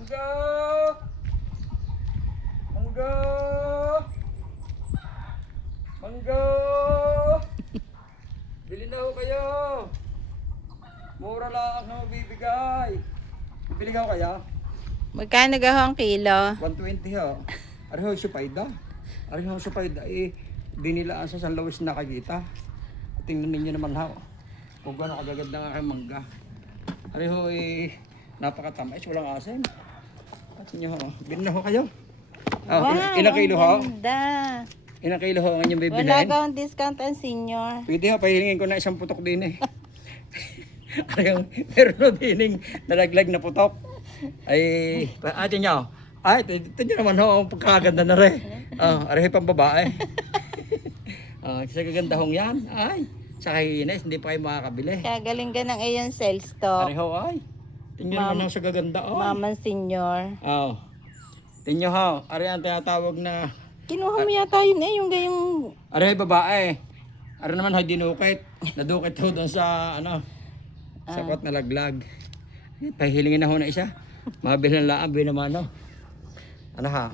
Mangga! Mangga! Mangga! Bili na ho kayo! Mura lang ako bibigay. Bibili ka ho kaya? Magkano gaho ang kilo? 120 ho. Ari ho supayda. Ari ho supayda eh dinilaan sa San Luis nakakita. Tingnan ninyo naman ho. Kung gaano kagaganda ng aking mangga. Ari ho eh napakatamis, walang asin. At inyo ho, bilhin na ho kayo. Oh, Wow, ilang kilo ho? ang ganda. Ilang kilo ho ang inyong bibilhin? Wala gaong discount ang senior. Pwede ho, pahilingin ko na isang putok din eh. Ayun, meron na dining nalaglag na putok. Ay, atin nyo. Ay, ito nyo naman ho, ang pagkaganda na rin. Arehe pang babae. Kasi kaganda hong yan. Ay, sa kahinis, hindi pa kayo makakabili. Kagaling ka ng iyong sales to. Areho ay. Tingnan naman ho sa gaganda. Ay. Maman senior. Tingnan ho, are ang tinatawag na Kinuha mo yata yun yung gayong... arehe babae. Are naman ho, dinukit. Nadukit ho doon sa ano, sa kwat na laglag. Pahilingin na ho na isa. Mabili na lang, naman ho. Ano ha?